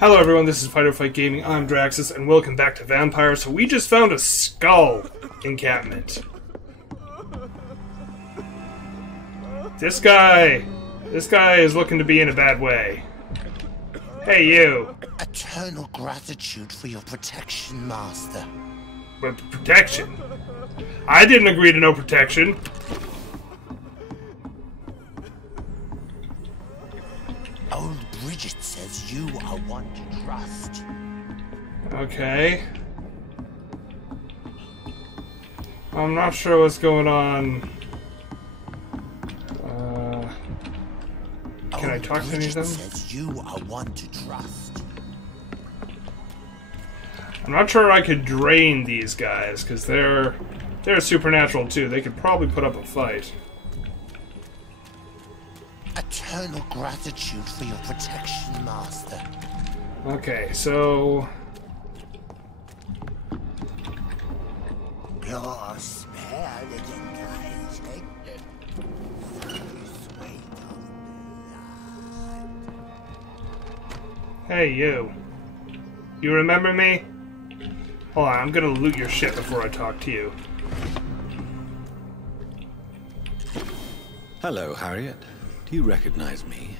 Hello everyone, this is Fight or Fight Gaming, I'm Draxus, and welcome back to Vampyr. So we just found a skull encampment. This guy is looking to be in a bad way. Hey you! Eternal gratitude for your protection, Master. But protection? I didn't agree to no protection. Old Bridget says you are one to trust. Okay. I'm not sure what's going on. Can I talk to any of them? Says you are one to trust. I'm not sure I could drain these guys, because they're supernatural too. They could probably put up a fight. Eternal gratitude for your protection, Master. Okay, so... You're spared again, guys. Hey, you. You remember me? Hold on, I'm gonna loot your shit before I talk to you. Hello, Harriet. Do you recognize me?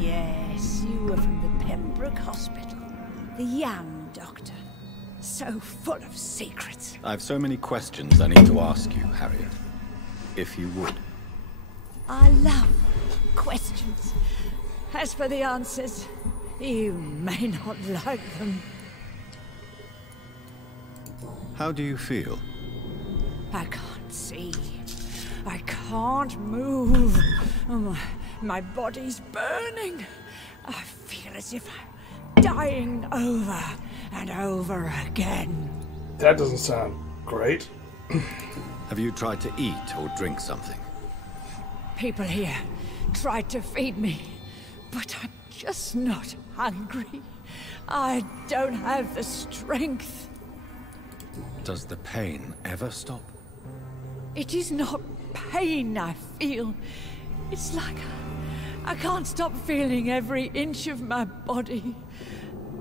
Yes, you are from the Pembroke Hospital. The Yam Doctor. So full of secrets. I have so many questions I need to ask you, Harriet. If you would. I love questions. As for the answers, you may not like them. How do you feel? I can't see. I can't move. Oh, my body's burning. I feel as if I'm dying over and over again. That doesn't sound great. Have you tried to eat or drink something? People here tried to feed me, but I'm just not hungry. I don't have the strength. Does the pain ever stop? It is not pain I feel. It's like I can't stop feeling every inch of my body.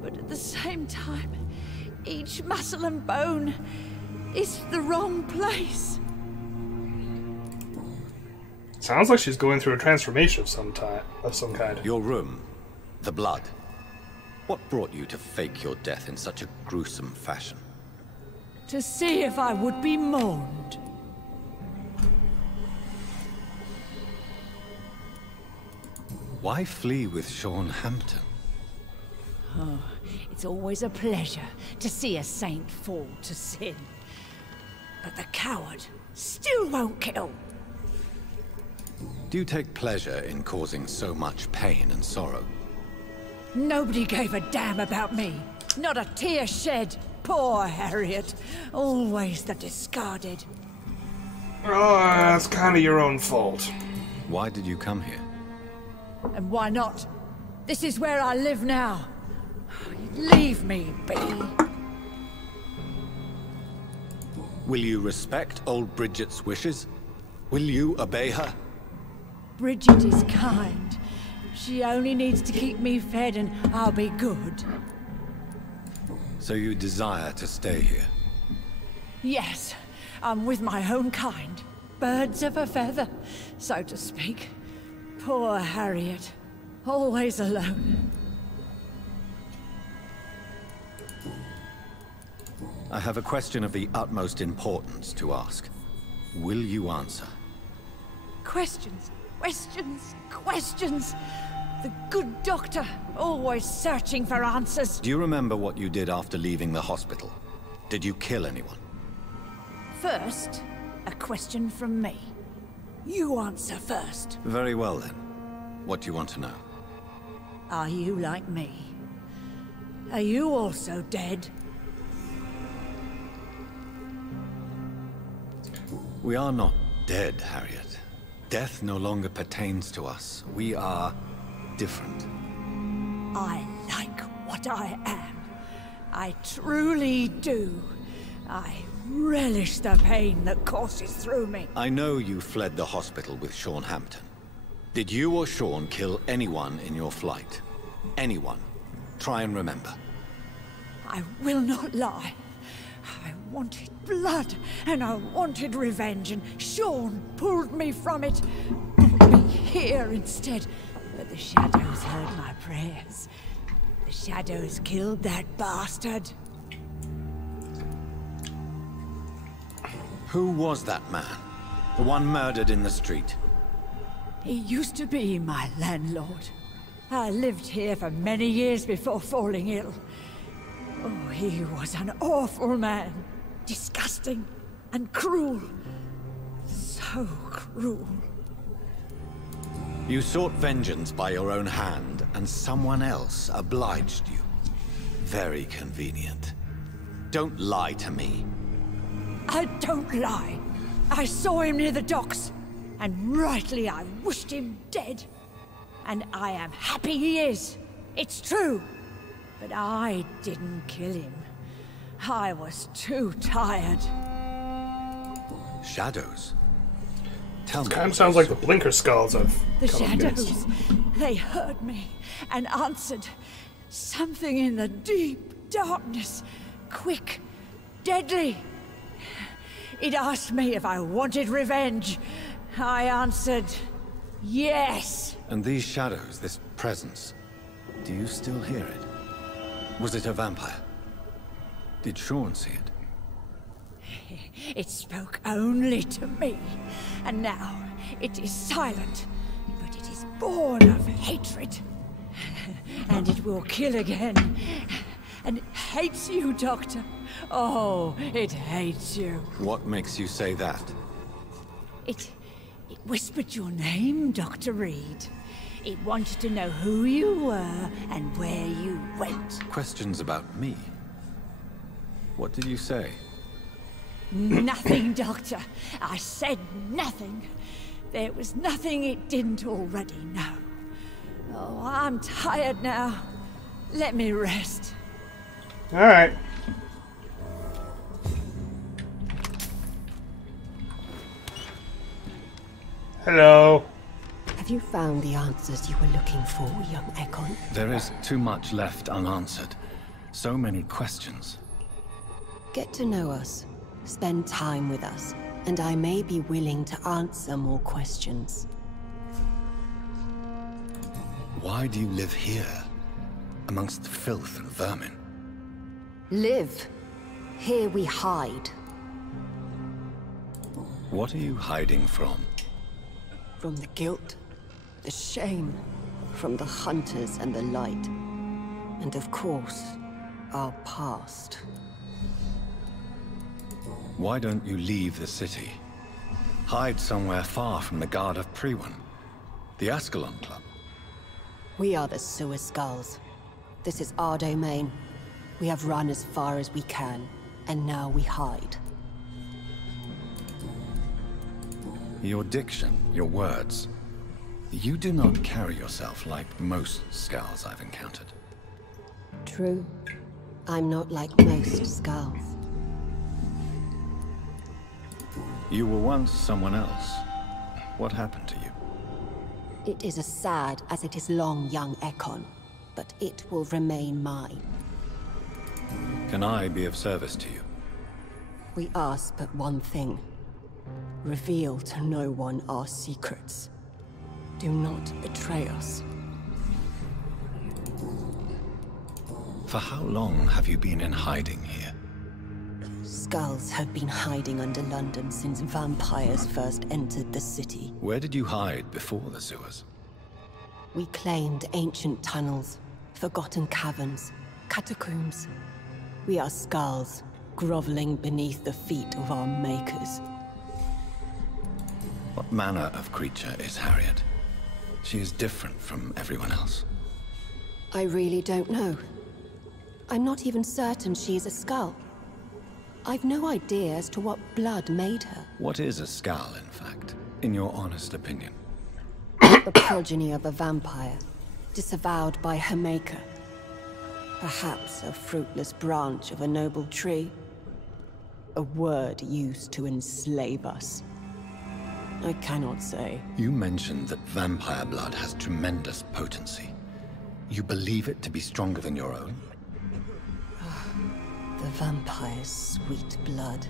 But at the same time, each muscle and bone is the wrong place. Sounds like she's going through a transformation of some kind. Your room, the blood. What brought you to fake your death in such a gruesome fashion? To see if I would be mourned. Why flee with Sean Hampton? Oh, it's always a pleasure to see a saint fall to sin. But the coward still won't kill. Do you take pleasure in causing so much pain and sorrow? Nobody gave a damn about me. Not a tear shed. Poor Harriet. Always the discarded. Oh, that's kind of your own fault. Why did you come here? And why not? This is where I live now. Leave me be. Will you respect old Bridget's wishes? Will you obey her? Bridget is kind. She only needs to keep me fed and I'll be good. So you desire to stay here? Yes, I'm with my own kind. Birds of a feather, so to speak. Poor Harriet. Always alone. I have a question of the utmost importance to ask. Will you answer? Questions, questions, questions. The good doctor, always searching for answers. Do you remember what you did after leaving the hospital? Did you kill anyone? First, a question from me. You answer first. Very well then. What do you want to know? Are you like me? Are you also dead? We are not dead, Harriet. Death no longer pertains to us. We are different. I like what I am. I truly do. I relish the pain that courses through me. I know you fled the hospital with Sean Hampton. Did you or Sean kill anyone in your flight? Anyone. Try and remember. I will not lie. I wanted blood, and I wanted revenge, and Sean pulled me from it. Put me here instead. But the shadows heard my prayers. The shadows killed that bastard. Who was that man? The one murdered in the street? He used to be my landlord. I lived here for many years before falling ill. Oh, he was an awful man. Disgusting and cruel. So cruel. You sought vengeance by your own hand, and someone else obliged you. Very convenient. Don't lie to me. I don't lie. I saw him near the docks, and rightly I wished him dead. And I am happy he is. It's true. But I didn't kill him. I was too tired. Shadows? Tell me. Kind of sounds like the blinker skulls of The shadows, they heard me and answered. Something in the deep darkness. Quick, deadly. It asked me if I wanted revenge. I answered, yes. And these shadows, this presence, do you still hear it? Was it a vampire? Did Sean see it? It spoke only to me, and now it is silent, but it is born of hatred. And it will kill again. And it hates you, Doctor. Oh, it hates you. What makes you say that? It whispered your name, Dr. Reed. It wanted to know who you were and where you went. Questions about me? What did you say? Nothing, Doctor. I said nothing. There was nothing it didn't already know. Oh, I'm tired now. Let me rest. All right. Hello. Have you found the answers you were looking for, young Ekon? There is too much left unanswered. So many questions. Get to know us. Spend time with us. And I may be willing to answer more questions. Why do you live here? Amongst filth and vermin? Live. Here we hide. What are you hiding from? From the guilt, the shame, from the hunters and the light. And of course, our past. Why don't you leave the city? Hide somewhere far from the Guard of Priwen, the Ascalon Club. We are the Sewer Skulls. This is our domain. We have run as far as we can, and now we hide. Your diction, your words. You do not carry yourself like most Skulls I've encountered. True. I'm not like most Skulls. You were once someone else. What happened to you? It is as sad as it is long, young Ekon, but it will remain mine. Can I be of service to you? We ask but one thing. Reveal to no one our secrets. Do not betray us. For how long have you been in hiding here? Skulls have been hiding under London since vampires first entered the city. Where did you hide before the sewers? We claimed ancient tunnels, forgotten caverns, catacombs. We are skulls, groveling beneath the feet of our makers. What manner of creature is Harriet? She is different from everyone else. I really don't know. I'm not even certain she is a skull. I've no idea as to what blood made her. What is a skull, in fact, in your honest opinion? The progeny of a vampire, disavowed by her maker. Perhaps a fruitless branch of a noble tree. A word used to enslave us. I cannot say. You mentioned that vampire blood has tremendous potency. You believe it to be stronger than your own? The vampire's sweet blood.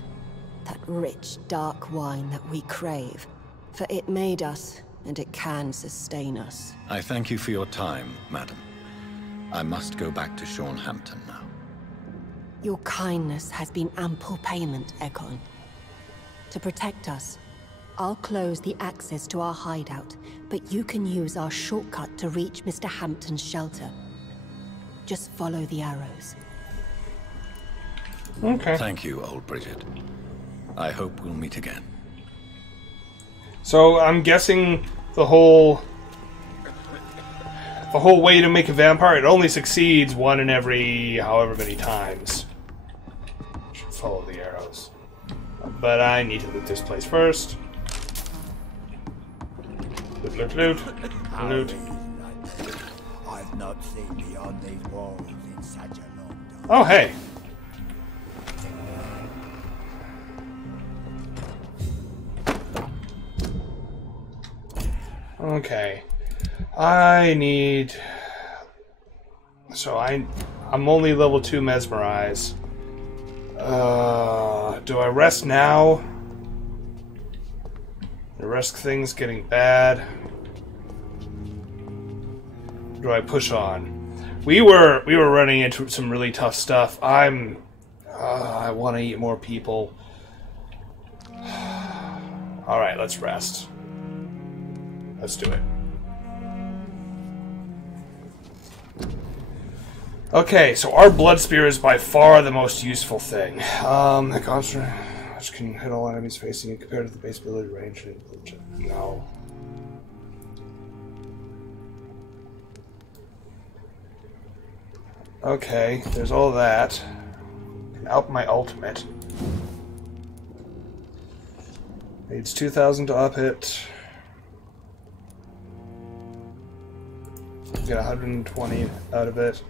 That rich, dark wine that we crave. For it made us, and it can sustain us. I thank you for your time, madam. I must go back to Hampton now. Your kindness has been ample payment, Ekon. To protect us, I'll close the access to our hideout, but you can use our shortcut to reach Mr. Hampton's shelter. Just follow the arrows. Okay. Thank you, old Bridget. I hope we'll meet again. So I'm guessing the whole way to make a vampire, it only succeeds one in every however many times. Should follow the arrows. But I need to loot this place first. Loot, loot, loot. Loot. I've not seen beyond these walls in such a long time. Oh, hey. Okay. I need... So I'm only level 2 mesmerize. Do I rest now? The risk things getting bad. Do I push on? We were running into some really tough stuff. I want to eat more people. All right, let's rest. Let's do it. Okay, so our blood spear is by far the most useful thing. The constant which can hit all enemies facing it compared to the base ability range. No. Okay, there's all that. Out my ultimate. Needs 2,000 to up it. Get 120 out of it.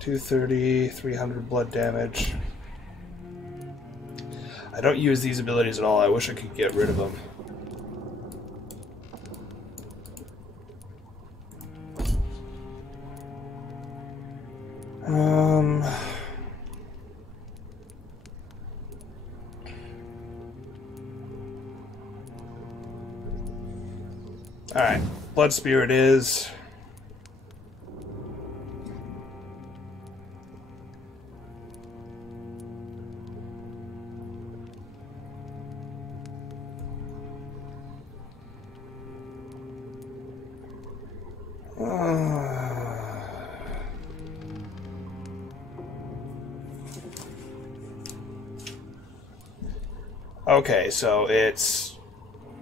230, 300 blood damage. I don't use these abilities at all. I wish I could get rid of them. Alright, Blood Spear it is. Okay, so it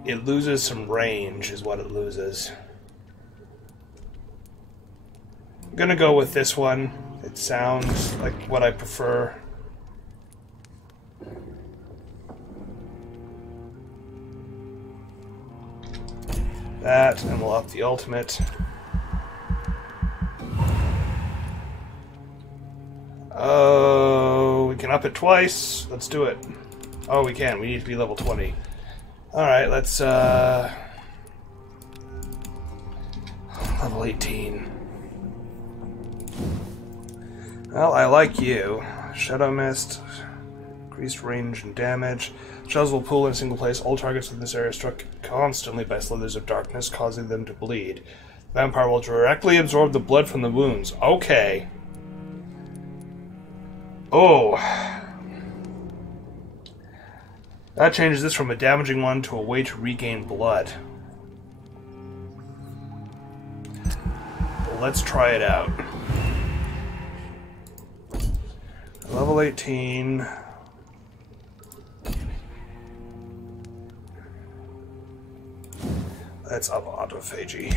loses some range is what it loses. I'm gonna go with this one. It sounds like what I prefer. That, and we'll up the ultimate. Oh, we can up it twice. Let's do it. Oh, we can. We need to be level 20. Alright, let's, level 18. Well, I like you. Shadow Mist. Increased range and damage. Shells will pool in a single place. All targets within this area struck constantly by slithers of darkness, causing them to bleed. The vampire will directly absorb the blood from the wounds. Okay. Oh. That changes this from a damaging one to a way to regain blood. Let's try it out. Level 18. Let's up autophagy.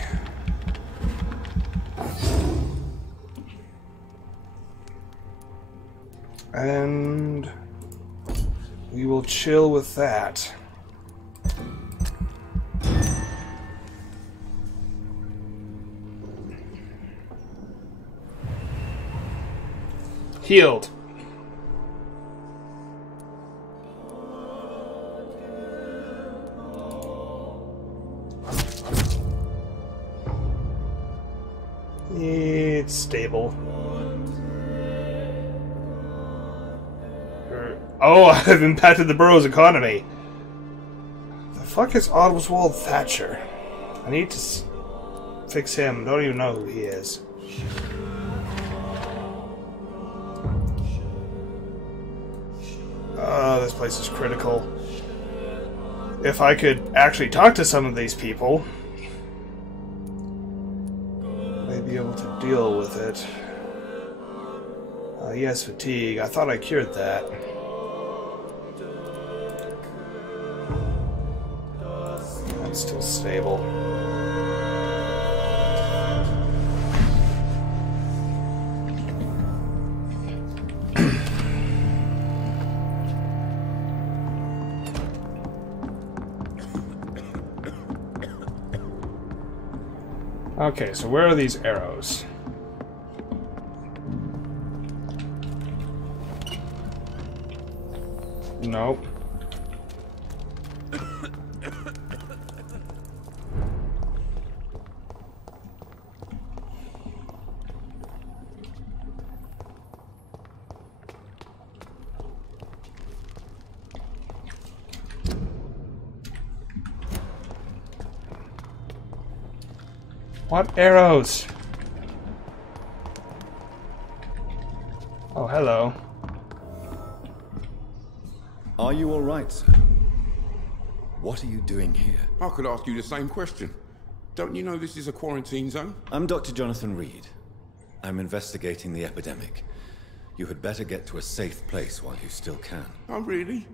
And we will chill with that. Healed. Yeah. It's stable. Oh, I've impacted the borough's economy. The fuck is Oswald Thatcher? I need to fix him. Don't even know who he is. Oh, this place is critical. If I could actually talk to some of these people, I'd be able to deal with it. Yes, fatigue. I thought I cured that. That's still stable. Okay, so where are these arrows? Nope. What arrows? Oh, hello. Are you all right, sir? What are you doing here? I could ask you the same question. Don't you know this is a quarantine zone? I'm Dr. Jonathan Reed. I'm investigating the epidemic. You had better get to a safe place while you still can. Oh, really?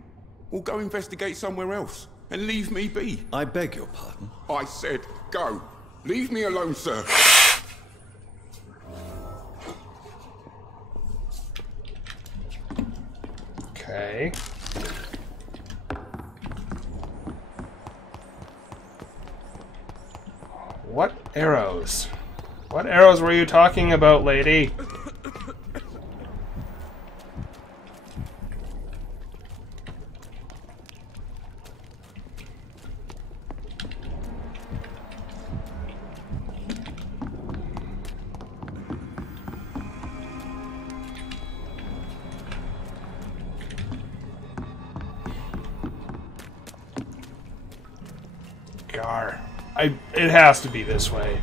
Well, go investigate somewhere else and leave me be. I beg your pardon? I said go. Leave me alone, sir. Okay. What arrows? What arrows were you talking about, lady? Gar. It has to be this way.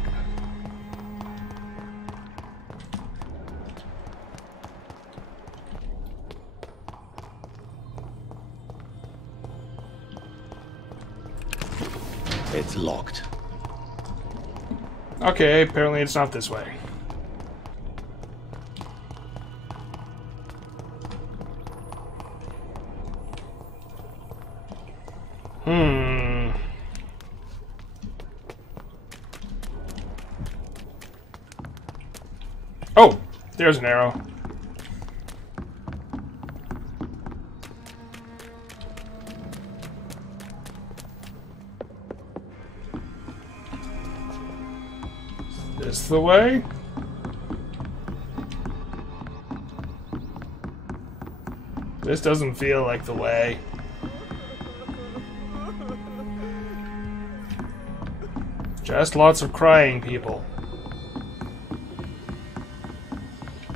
It's locked. Okay, apparently it's not this way. Oh, there's an arrow. Is this the way? This doesn't feel like the way. Just lots of crying people.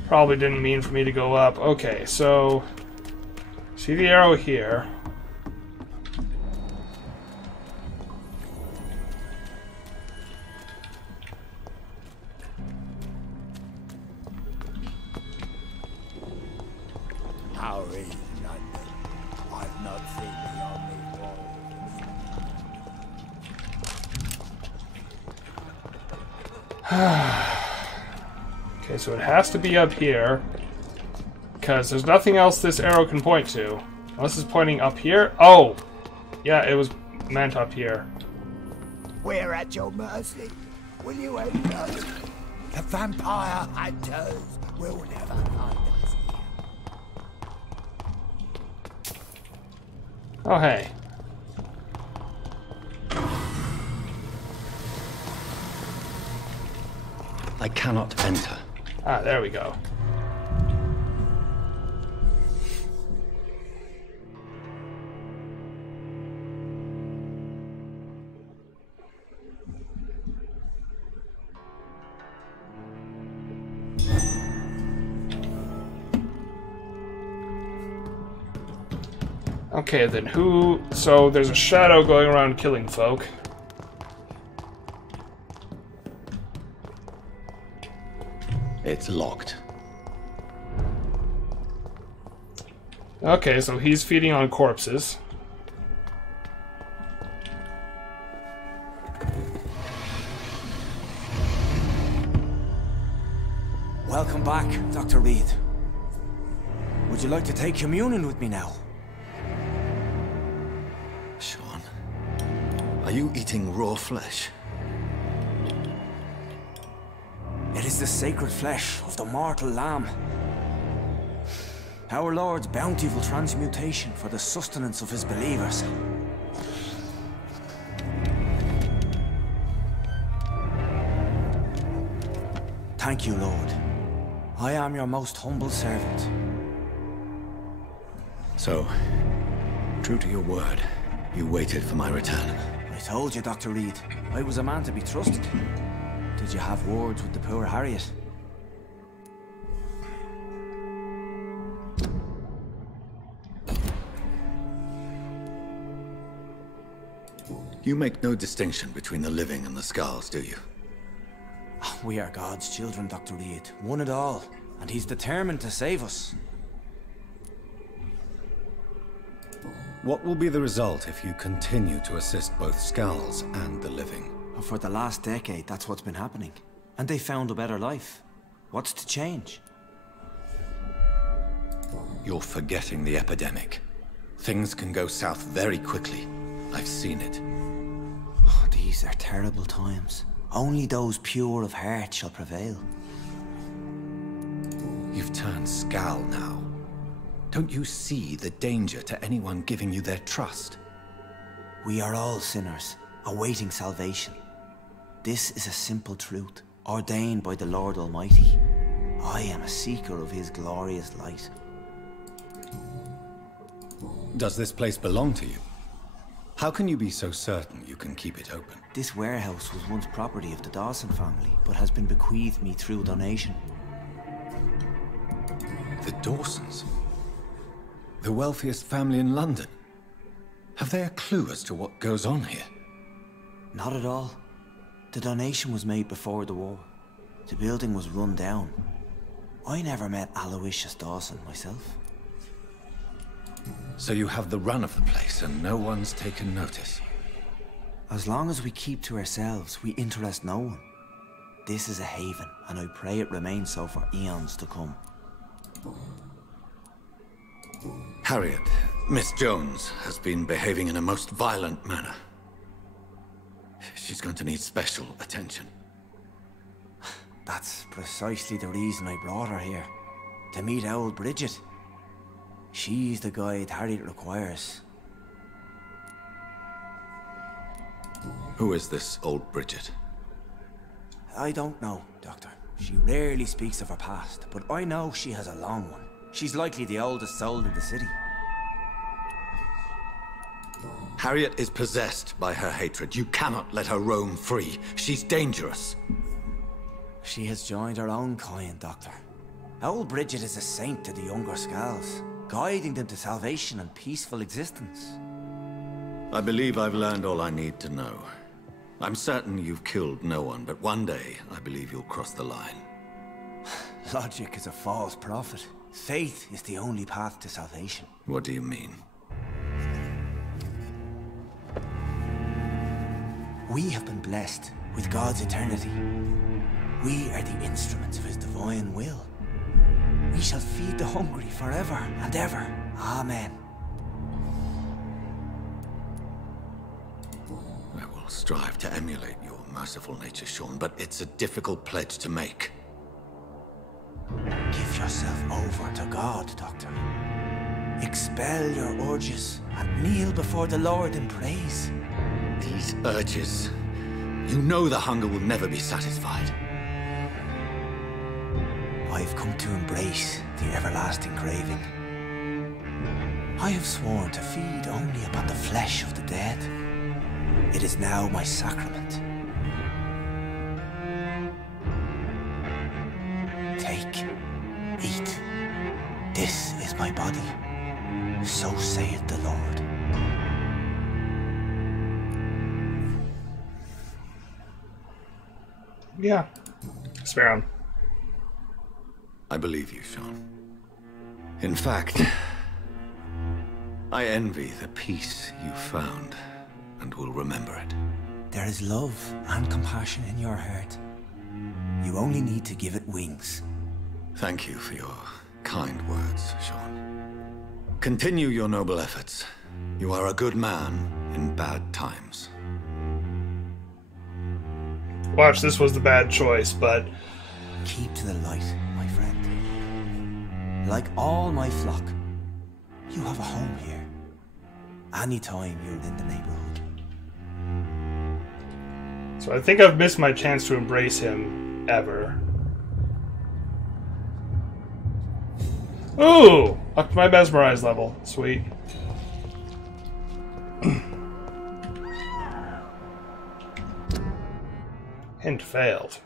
Probably didn't mean for me to go up. Okay, so see the arrow here. How is London? I've not seen the only wall. Okay, so it has to be up here, because there's nothing else this arrow can point to. Unless it's pointing up here. Oh! Yeah, it was meant up here. We're at your mercy. Will you enter? The vampire hunters will never find us here. Oh, hey. I cannot enter. Ah, there we go. Okay, then who... So, there's a shadow going around killing folk. It's locked. Okay, so he's feeding on corpses. Welcome back, Dr. Reed. Would you like to take communion with me now? Sean, are you eating raw flesh? It is the sacred flesh of the mortal lamb. Our Lord's bountiful transmutation for the sustenance of his believers. Thank you, Lord. I am your most humble servant. So, true to your word, you waited for my return. I told you, Dr. Reed, I was a man to be trusted. Did you have words with the poor Harriet? You make no distinction between the living and the skulls, do you? We are God's children, Dr. Reed. One and all. And he's determined to save us. What will be the result if you continue to assist both skulls and the living? For the last decade, that's what's been happening. And they found a better life. What's to change? You're forgetting the epidemic. Things can go south very quickly. I've seen it. Oh, these are terrible times. Only those pure of heart shall prevail. You've turned Skal now. Don't you see the danger to anyone giving you their trust? We are all sinners, awaiting salvation. This is a simple truth, ordained by the Lord Almighty. I am a seeker of his glorious light. Does this place belong to you? How can you be so certain you can keep it open? This warehouse was once property of the Dawson family, but has been bequeathed me through donation. The Dawsons? The wealthiest family in London? Have they a clue as to what goes on here? Not at all. The donation was made before the war. The building was run down. I never met Aloysius Dawson myself. So you have the run of the place and no one's taken notice? As long as we keep to ourselves, we interest no one. This is a haven, and I pray it remains so for eons to come. Harriet, Miss Jones has been behaving in a most violent manner. She's going to need special attention. That's precisely the reason I brought her here. To meet old Bridget. She's the guide Harriet requires. Who is this old Bridget? I don't know, Doctor. She rarely speaks of her past, but I know she has a long one. She's likely the oldest soul in the city. Harriet is possessed by her hatred. You cannot let her roam free. She's dangerous. She has joined her own kind, Doctor. Old Bridget is a saint to the younger Skals, guiding them to salvation and peaceful existence. I believe I've learned all I need to know. I'm certain you've killed no one, but one day I believe you'll cross the line. Logic is a false prophet. Faith is the only path to salvation. What do you mean? We have been blessed with God's eternity. We are the instruments of his divine will. We shall feed the hungry forever and ever. Amen. I will strive to emulate your merciful nature, Sean, but it's a difficult pledge to make. Give yourself over to God, Doctor. Expel your urges and kneel before the Lord in praise. These urges. You know the hunger will never be satisfied. I've come to embrace the everlasting craving. I have sworn to feed only upon the flesh of the dead. It is now my sacrament. Take, eat. This is my body. So saith the Lord. Yeah. Spare him. I believe you, Sean. In fact, I envy the peace you found, and will remember it. There is love and compassion in your heart. You only need to give it wings. Thank you for your kind words, Sean. Continue your noble efforts. You are a good man in bad times. Watch, this was the bad choice, but... Keep to the light, my friend. Like all my flock, you have a home here. Anytime you're in the neighborhood. So I think I've missed my chance to embrace him, ever. Ooh! Up to my mesmerized level. Sweet. Hint failed.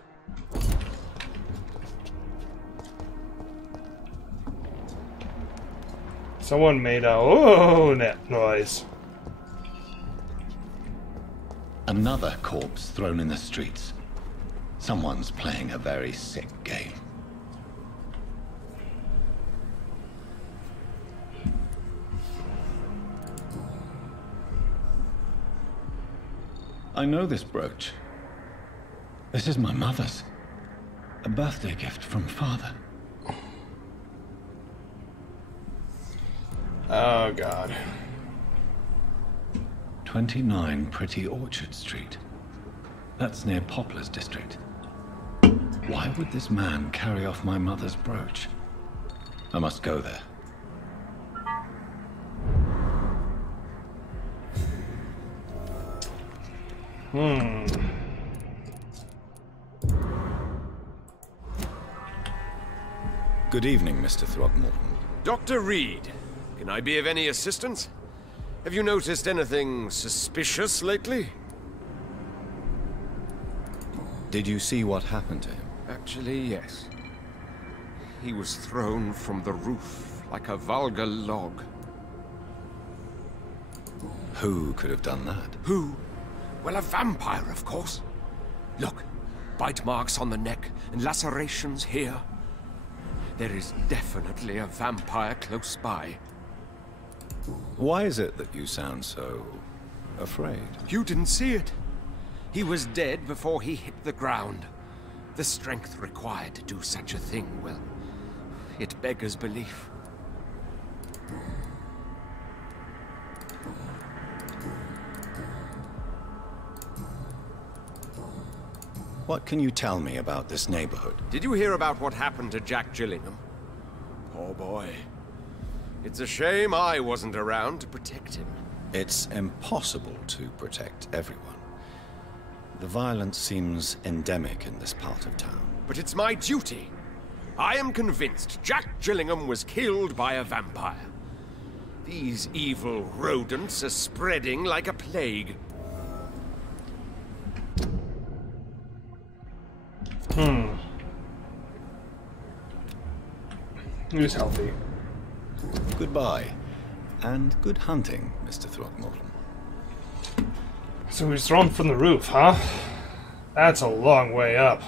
Someone made a noise. Another corpse thrown in the streets. Someone's playing a very sick game. I know this brooch. This is my mother's. A birthday gift from father. Oh, God. 29 Pretty Orchard Street. That's near Poplar's district. Why would this man carry off my mother's brooch? I must go there. Good evening, Mr. Throckmorton. Dr. Reed, can I be of any assistance? Have you noticed anything suspicious lately? Did you see what happened to him? Actually, yes. He was thrown from the roof like a vulgar log. Who could have done that? Who? Well, a vampire, of course. Look, bite marks on the neck and lacerations here. There is definitely a vampire close by. Why is it that you sound so afraid? You didn't see it. He was dead before he hit the ground. The strength required to do such a thing, well, it beggars belief. What can you tell me about this neighborhood? Did you hear about what happened to Jack Gillingham? Poor boy. It's a shame I wasn't around to protect him. It's impossible to protect everyone. The violence seems endemic in this part of town. But it's my duty. I am convinced Jack Gillingham was killed by a vampire. These evil rodents are spreading like a plague. He was healthy. Goodbye, and good hunting, Mr. Throckmorton. So he was thrown from the roof, huh? That's a long way up.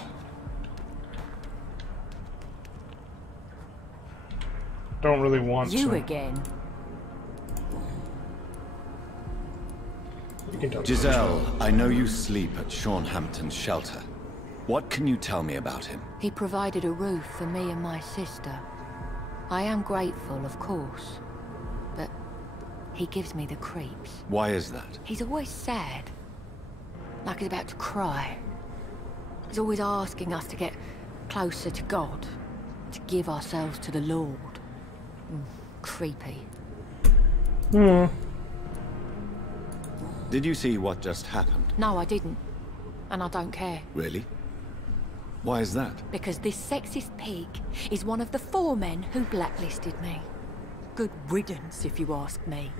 Don't really want You to. again. You can tell me. Giselle, I know you sleep at Shornhampton's shelter. What can you tell me about him? He provided a roof for me and my sister. I am grateful, of course, but he gives me the creeps. Why is that? He's always sad, like he's about to cry. He's always asking us to get closer to God, to give ourselves to the Lord. Creepy. Did you see what just happened? No, I didn't. And I don't care. Really? Why is that? Because this sexist pig is one of the 4 men who blacklisted me. Good riddance, if you ask me.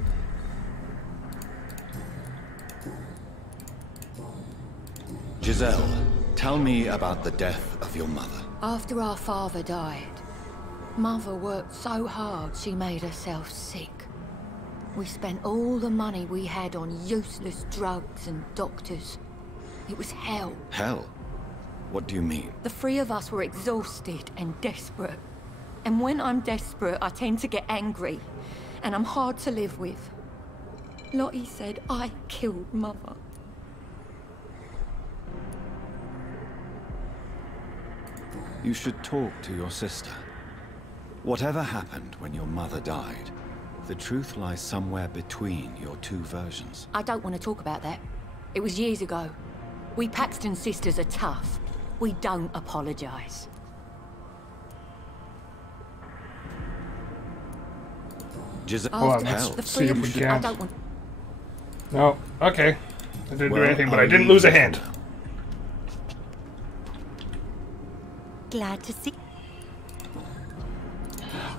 Giselle, tell me about the death of your mother. After our father died, Mother worked so hard she made herself sick. We spent all the money we had on useless drugs and doctors. It was hell. Hell? What do you mean? The three of us were exhausted and desperate. And when I'm desperate, I tend to get angry. And I'm hard to live with. Lottie said I killed Mother. You should talk to your sister. Whatever happened when your mother died, the truth lies somewhere between your two versions. I don't want to talk about that. It was years ago. We Paxton sisters are tough. We don't apologize. Giselle, Well, hell. The see three if of we us, can. I don't want... No, okay. I didn't do Well, anything, but I I'll didn't leave lose a you for hand. now. Glad to see.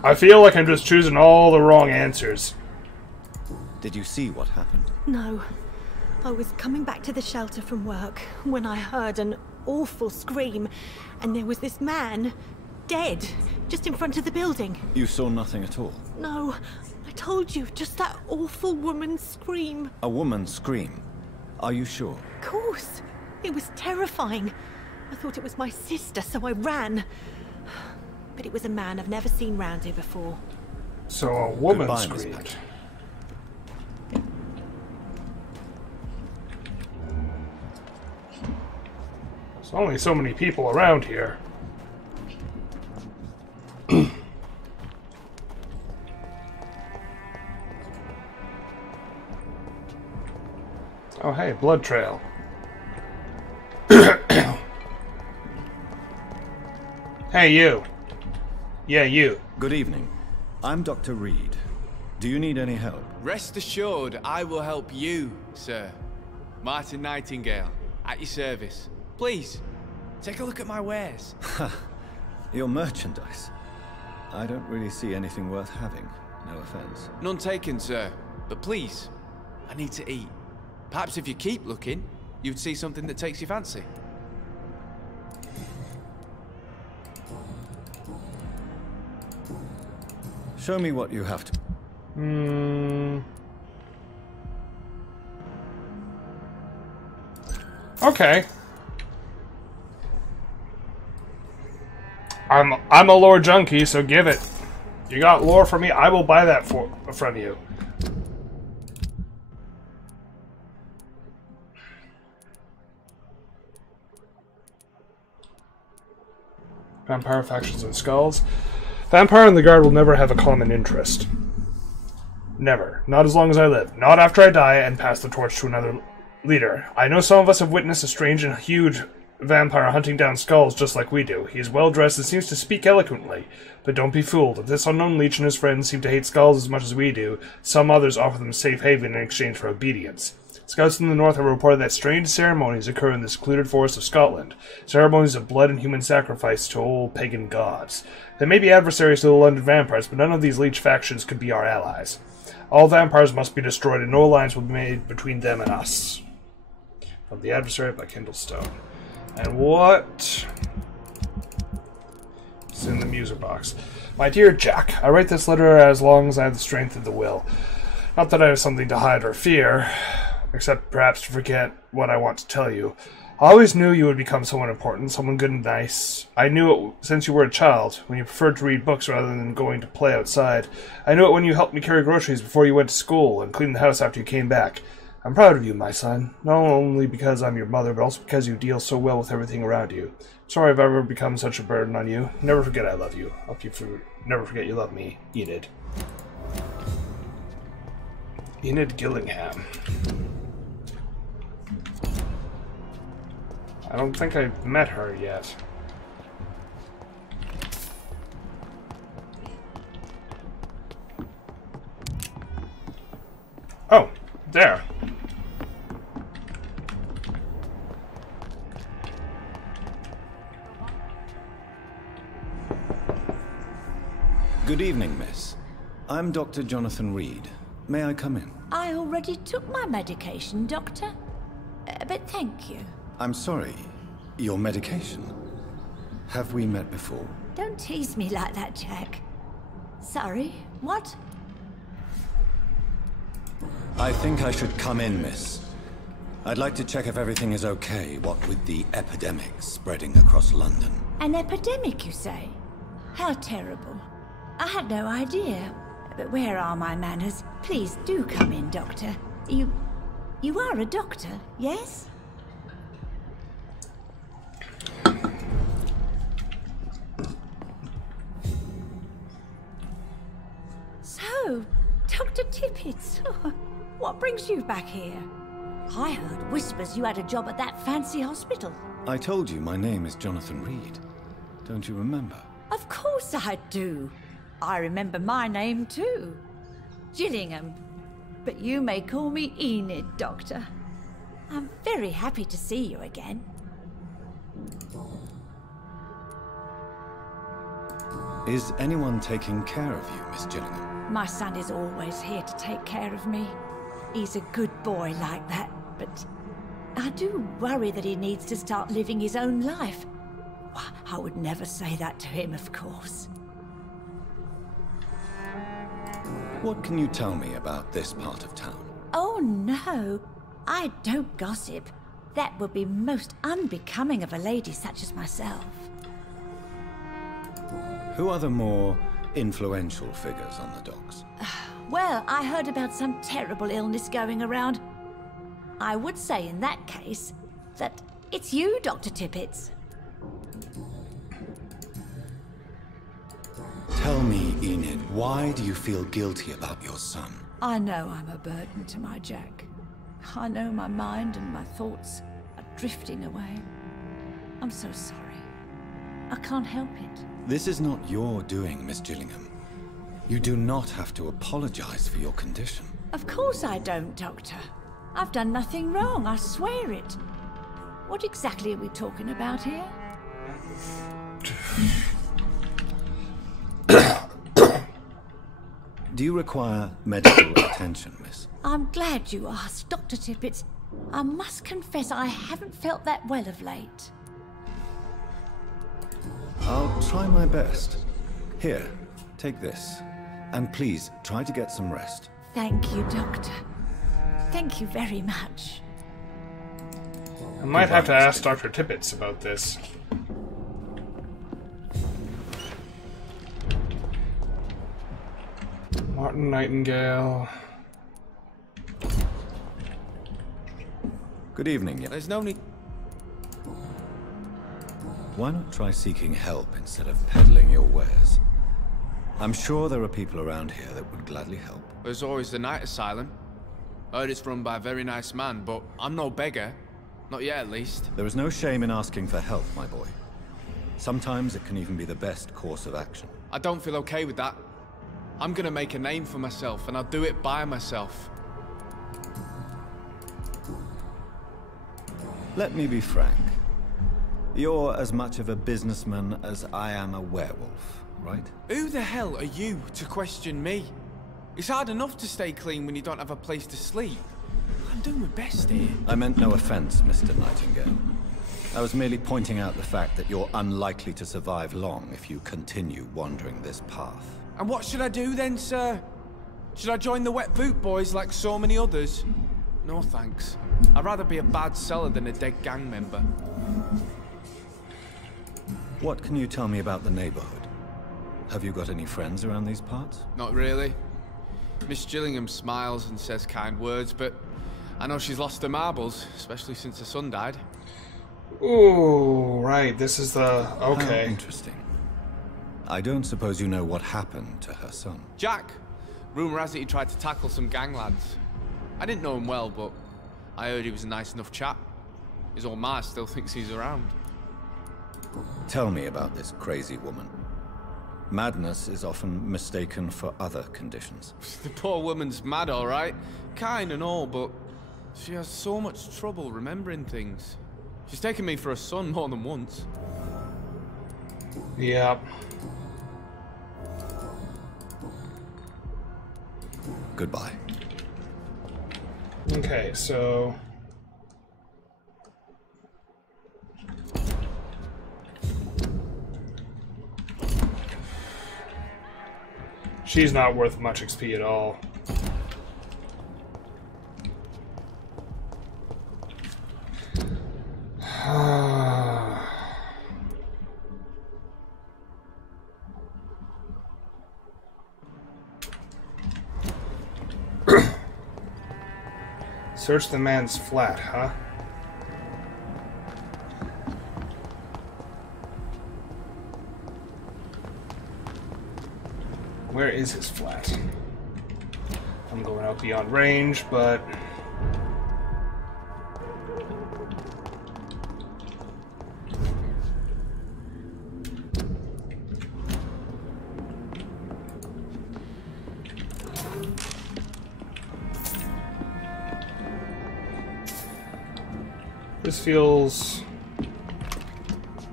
I feel like I'm just choosing all the wrong answers. Did you see what happened? No. I was coming back to the shelter from work when I heard an awful scream, and there was this man, dead, just in front of the building. You saw nothing at all? No, I told you, just that awful woman's scream. A woman scream? Are you sure? Of course. It was terrifying. I thought it was my sister, so I ran. But it was a man I've never seen round here before. So a woman Goodbye, Miss screamed. Patrick. There's only so many people around here. Oh hey, blood trail. Hey you. Yeah, you. Good evening. I'm Dr. Reed. Do you need any help? Rest assured, I will help you, sir. Martin Nightingale, at your service. Please, take a look at my wares. Your merchandise. I don't really see anything worth having. No offense. None taken, sir. But please, I need to eat. Perhaps if you keep looking, you'd see something that takes your fancy. Show me what you have to... Okay. I'm a lore junkie, so give it. You got lore for me, I will buy that from you. Vampire factions and skulls. Vampire and the Guard will never have a common interest. Never. Not as long as I live. Not after I die and pass the torch to another leader. I know some of us have witnessed a strange and huge vampire hunting down skulls just like we do. He is well dressed and seems to speak eloquently. But don't be fooled. If this unknown leech and his friends seem to hate skulls as much as we do, some others offer them safe haven in exchange for obedience. Scouts in the north have reported that strange ceremonies occur in the secluded forests of Scotland. Ceremonies of blood and human sacrifice to old pagan gods. They may be adversaries to the London vampires, but none of these leech factions could be our allies. All vampires must be destroyed, and no alliance will be made between them and us. From the Adversary by Kindlestone. And what? It's in the muser box. My dear Jack, I write this letter as long as I have the strength of the will. Not that I have something to hide or fear, except perhaps to forget what I want to tell you. I always knew you would become someone important, someone good and nice. I knew it since you were a child, when you preferred to read books rather than going to play outside. I knew it when you helped me carry groceries before you went to school and clean the house after you came back. I'm proud of you, my son, not only because I'm your mother, but also because you deal so well with everything around you. Sorry I've ever become such a burden on you. Never forget I love you. Never forget you love me, Enid. Enid Gillingham. I don't think I've met her yet. Oh, there. Good evening, miss. I'm Dr. Jonathan Reed. May I come in? I already took my medication, Doctor. But thank you. I'm sorry. Your medication? Have we met before? Don't tease me like that, Jack. Sorry, what? I think I should come in, miss. I'd like to check if everything is okay, what with the epidemic spreading across London. An epidemic, you say? How terrible. I had no idea. But where are my manners? Please do come in, Doctor. You are a doctor, yes? So, Dr. Tippett, what brings you back here? I heard whispers you had a job at that fancy hospital. I told you my name is Jonathan Reed. Don't you remember? Of course I do. I remember my name too. Gillingham. But you may call me Enid, Doctor. I'm very happy to see you again. Is anyone taking care of you, Miss Gillingham? My son is always here to take care of me. He's a good boy like that, but I do worry that he needs to start living his own life. I would never say that to him, of course. What can you tell me about this part of town? Oh, no. I don't gossip. That would be most unbecoming of a lady such as myself. Who are the more influential figures on the docks? Well, I heard about some terrible illness going around. I would say in that case that it's you, Dr. Tippett. Tell me, Enid, why do you feel guilty about your son? I know I'm a burden to my Jack. I know my mind and my thoughts are drifting away. I'm so sorry. I can't help it. This is not your doing, Miss Gillingham. You do not have to apologize for your condition. Of course I don't, Doctor. I've done nothing wrong, I swear it. What exactly are we talking about here? Do you require medical attention, miss? I'm glad you asked, Dr. Tippett. I must confess I haven't felt that well of late. I'll try my best. Here, take this. And please, try to get some rest. Thank you, Doctor. Thank you very much. I might have to ask Dr. Tippett about this. Martin Nightingale. Good evening, young. There's no need... Why not try seeking help instead of peddling your wares? I'm sure there are people around here that would gladly help. There's always the night asylum. Heard it's run by a very nice man, but I'm no beggar. Not yet, at least. There is no shame in asking for help, my boy. Sometimes it can even be the best course of action. I don't feel okay with that. I'm gonna make a name for myself, and I'll do it by myself. Let me be frank. You're as much of a businessman as I am a werewolf, right? Who the hell are you to question me? It's hard enough to stay clean when you don't have a place to sleep. I'm doing my best here. I meant no offense, Mr. Nightingale. I was merely pointing out the fact that you're unlikely to survive long if you continue wandering this path. And what should I do then, sir? Should I join the Wet Boot Boys like so many others? No thanks. I'd rather be a bad seller than a dead gang member. What can you tell me about the neighborhood? Have you got any friends around these parts? Not really. Miss Gillingham smiles and says kind words, but I know she's lost her marbles, especially since her son died. Ooh, right, this is the... okay. How interesting. I don't suppose you know what happened to her son. Jack! Rumour has it he tried to tackle some gang lads. I didn't know him well, but I heard he was a nice enough chap. His old ma still thinks he's around. Tell me about this crazy woman. Madness is often mistaken for other conditions. The poor woman's mad, all right. Kind and all, but she has so much trouble remembering things. She's taken me for a son more than once. Yep. Goodbye. Okay, so... she's not worth much XP at all. Search the man's flat, huh? Where is his flat? I'm going out beyond range, but...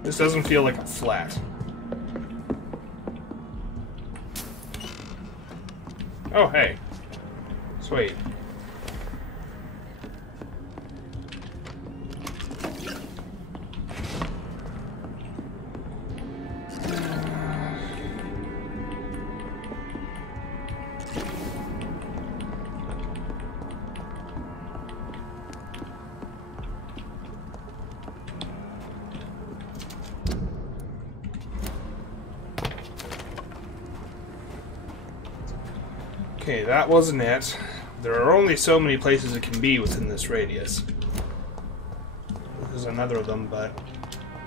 This doesn't feel like a flat. Oh, hey. Sweet. Okay, that wasn't it. There are only so many places it can be within this radius. There's another of them, but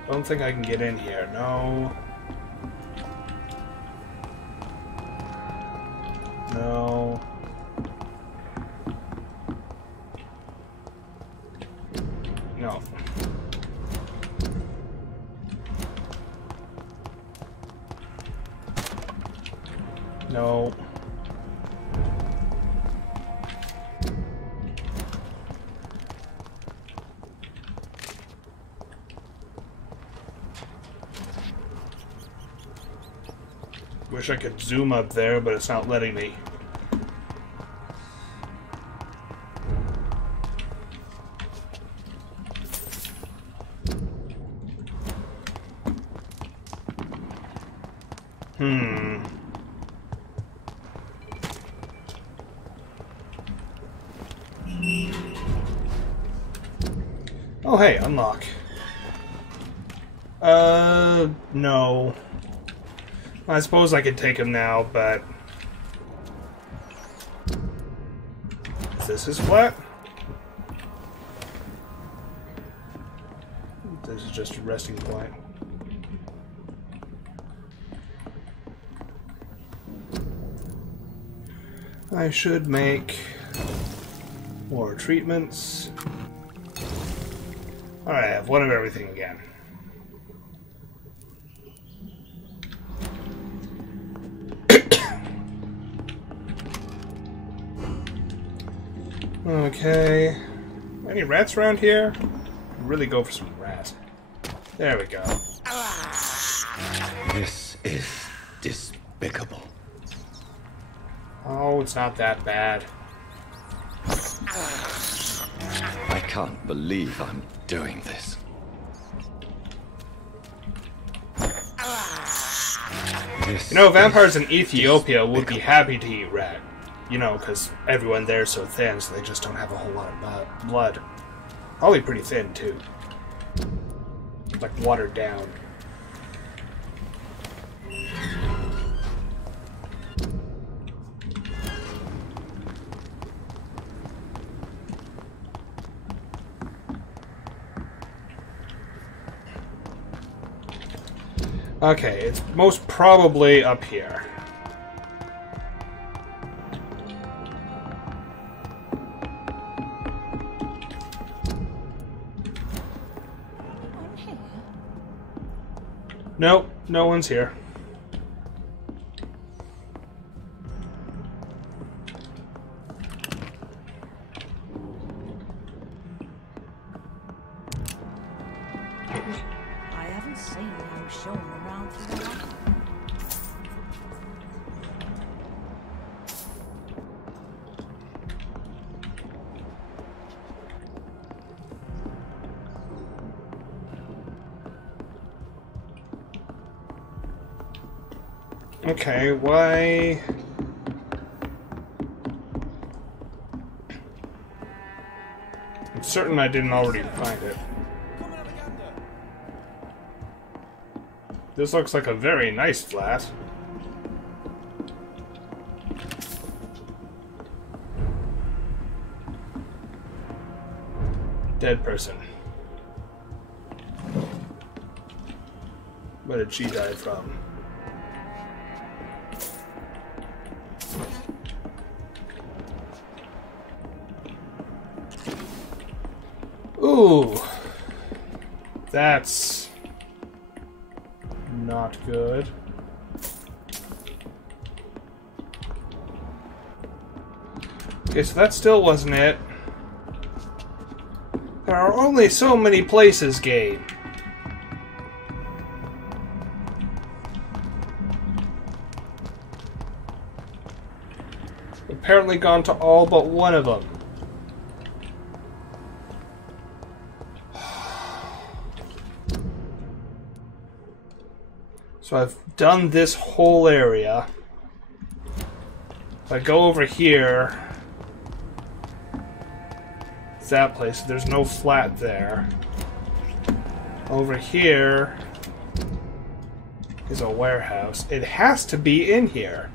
I don't think I can get in here. No. No. No. No. Wish I could zoom up there, but it's not letting me. Oh, hey, unlock. No. I suppose I could take him now, but... Is this his flat? This is just a resting point. I should make more treatments. Alright, I have one of everything again. Okay. Any rats around here? Really go for some rat. There we go. This is despicable. Oh, it's not that bad. I can't believe I'm doing this. You know, vampires in Ethiopia would be happy to eat rat. You know, because everyone there's so thin, so they just don't have a whole lot of blood. Probably pretty thin, too. Like, watered down. Okay, it's most probably up here. Nope, no one's here. I haven't seen no shown around for that. Okay, why... I'm certain I didn't already find it. This looks like a very nice flat. Dead person. Where did she die from? Ooh. That's not good. Okay, so that still wasn't it. There are only so many places, game. Apparently gone to all but one of them. So I've done this whole area. If I go over here, it's that place. There's no flat there. Over here is a warehouse. It has to be in here.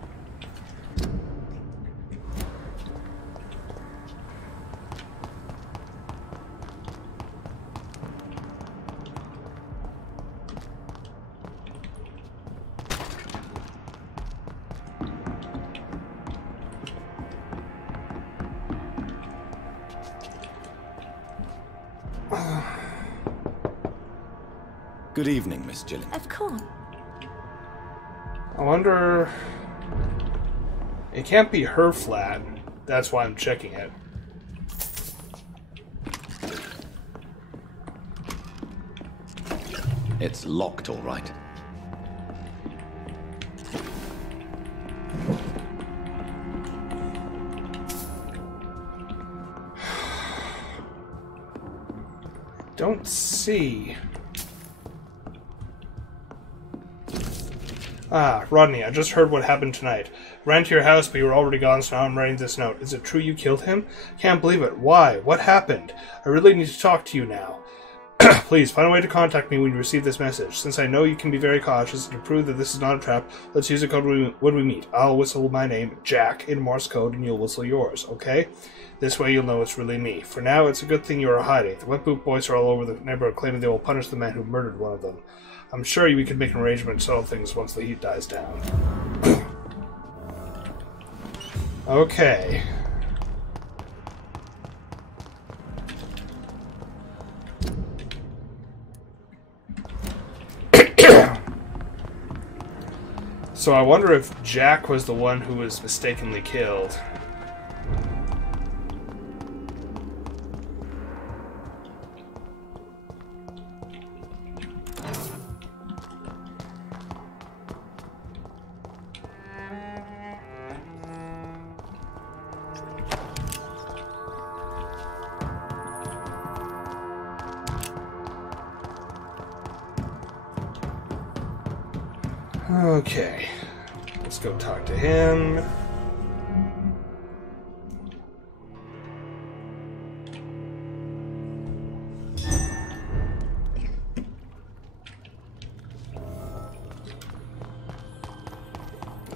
Good evening, Miss Gillian. Of course. I wonder... It can't be her flat. That's why I'm checking it. It's locked, all right. Don't see... Ah, Rodney, I just heard what happened tonight. Ran to your house, but you were already gone, so now I'm writing this note. Is it true you killed him? Can't believe it. Why? What happened? I really need to talk to you now. Please, find a way to contact me when you receive this message. Since I know you can be very cautious, and to prove that this is not a trap, let's use a code when we meet. I'll whistle my name, Jack, in Morse code, and you'll whistle yours, okay? This way you'll know it's really me. For now, it's a good thing you are hiding. The wet boot boys are all over the neighborhood claiming they will punish the man who murdered one of them. I'm sure we can make an arrangement to settle things once the heat dies down. Okay. So I wonder if Jack was the one who was mistakenly killed. Okay, let's go talk to him.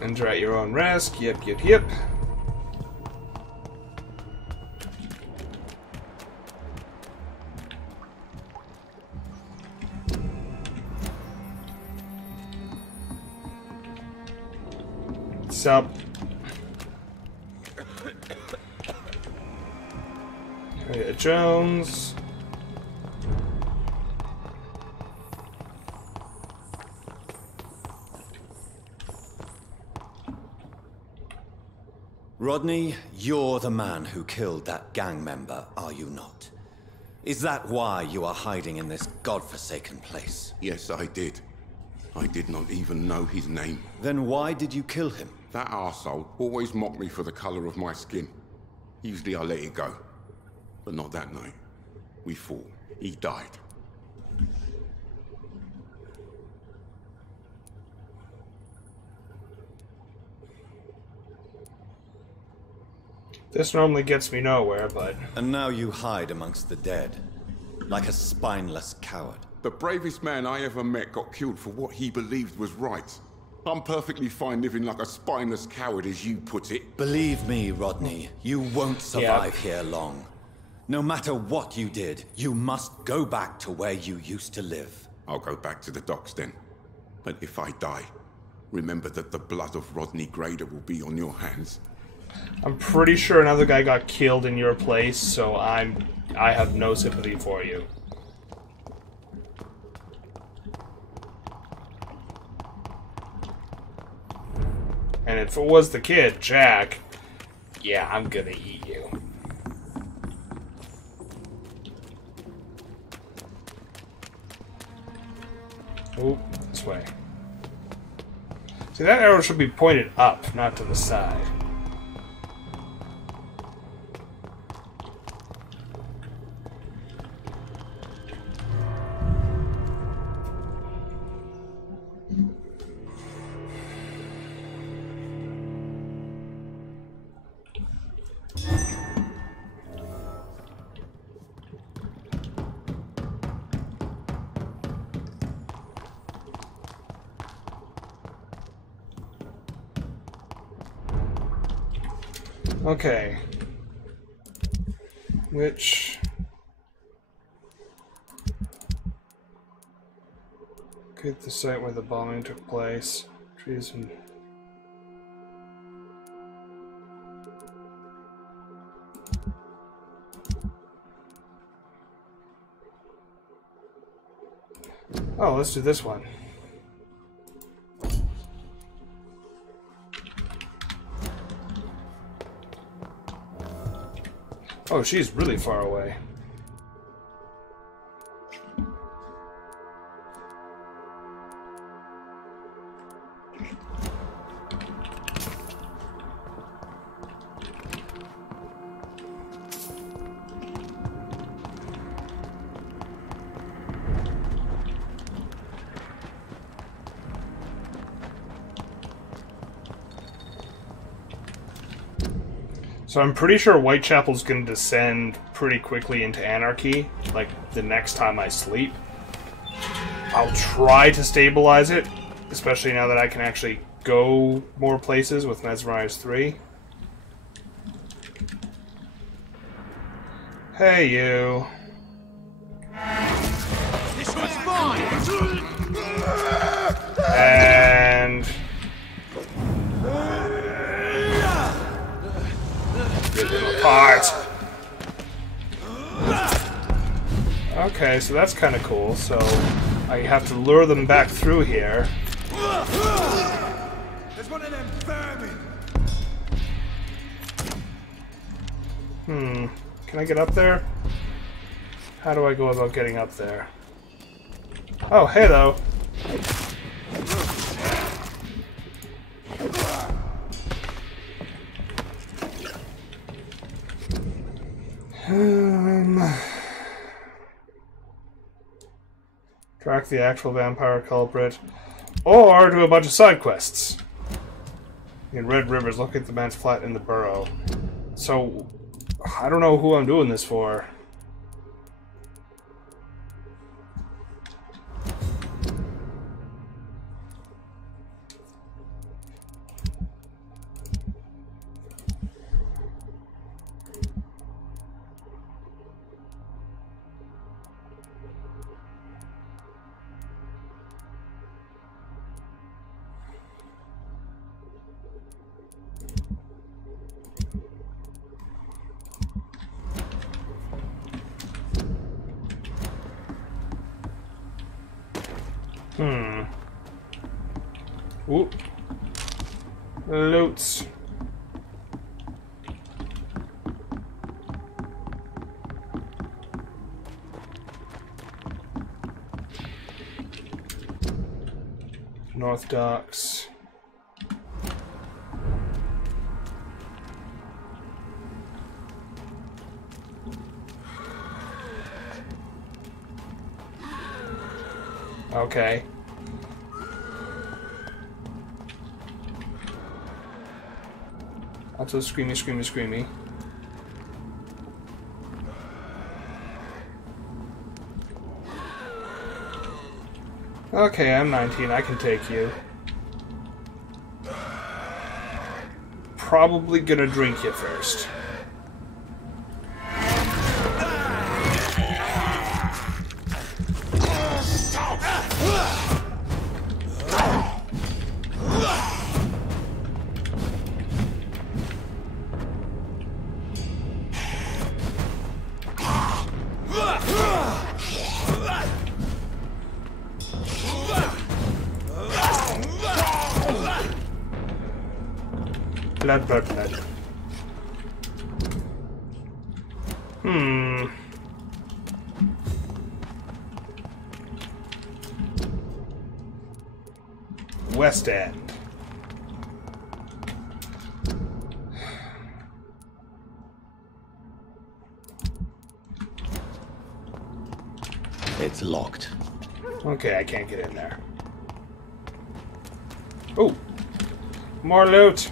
Enter at your own risk. Yep. What's up? Harriet Jones. Rodney, you're the man who killed that gang member, are you not? Is that why you are hiding in this godforsaken place? Yes, I did. I did not even know his name. Then why did you kill him? That arsehole always mocked me for the color of my skin. Usually I let it go. But not that night. We fought. He died. This normally gets me nowhere, but... And now you hide amongst the dead, like a spineless coward. The bravest man I ever met got killed for what he believed was right. I'm perfectly fine living like a spineless coward, as you put it. Believe me, Rodney, you won't survive here long. No matter what you did, you must go back to where you used to live. I'll go back to the docks then. But if I die, remember that the blood of Rodney Grader will be on your hands. I'm pretty sure another guy got killed in your place, so I have no sympathy for you. And if it was the kid, Jack, yeah, I'm gonna eat you. Oh, this way. See, that arrow should be pointed up, not to the side. Okay. Which... Get the site where the bombing took place. Trees and... Oh, let's do this one. Oh, she's really far away. So I'm pretty sure Whitechapel's going to descend pretty quickly into anarchy, like the next time I sleep. I'll try to stabilize it, especially now that I can actually go more places with Mesmerize 3. Hey, you. This one's mine! And... Get them apart. Okay, so that's kind of cool. So I have to lure them back through here. There's one of them vermin! Can I get up there? How do I go about getting up there? Oh, hello. Track the actual vampire culprit, or do a bunch of side quests. In Red Rivers, locate the man's flat in the burrow. So, I don't know who I'm doing this for. Ooh. Loot. North Docks. Okay. Also screamy, screamy, screamy. Okay, I'm 19. I can take you. Probably gonna drink you first. Blood, blood, blood. West End. It's locked. Okay, I can't get in there. Oh! More loot!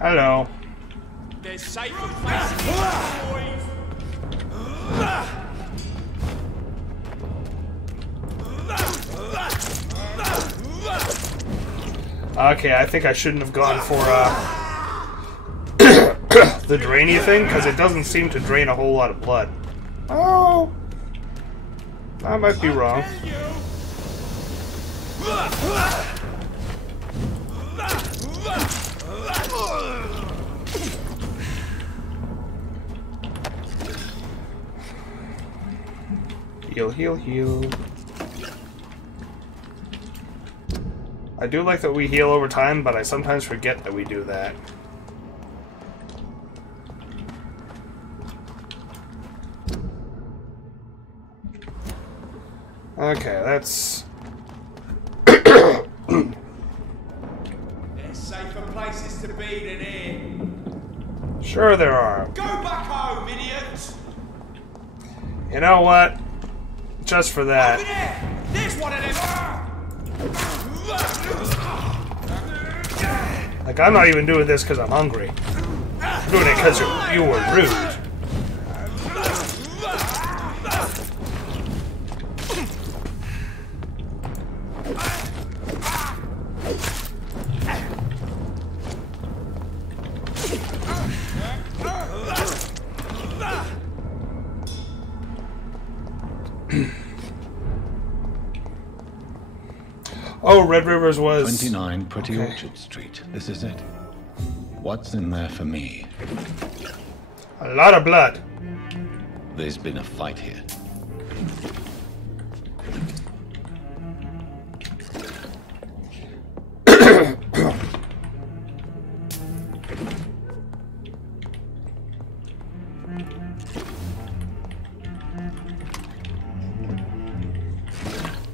Hello. There's safer places here, boys. Okay, I think I shouldn't have gone for the drainy thing, because it doesn't seem to drain a whole lot of blood. Oh! I might be wrong. Heal, heal, heal. I do like that we heal over time, but I sometimes forget that we do that. Okay, that's... There's safer places to be than here. Sure there are. Go back home, idiots! You know what? Just for that. Over there! There's one of them! Like, I'm not even doing this because I'm hungry. I'm doing it because you were rude. Oh, Red Rivers was... 29 Pretty Orchard Street. This is it. What's in there for me? A lot of blood. There's been a fight here.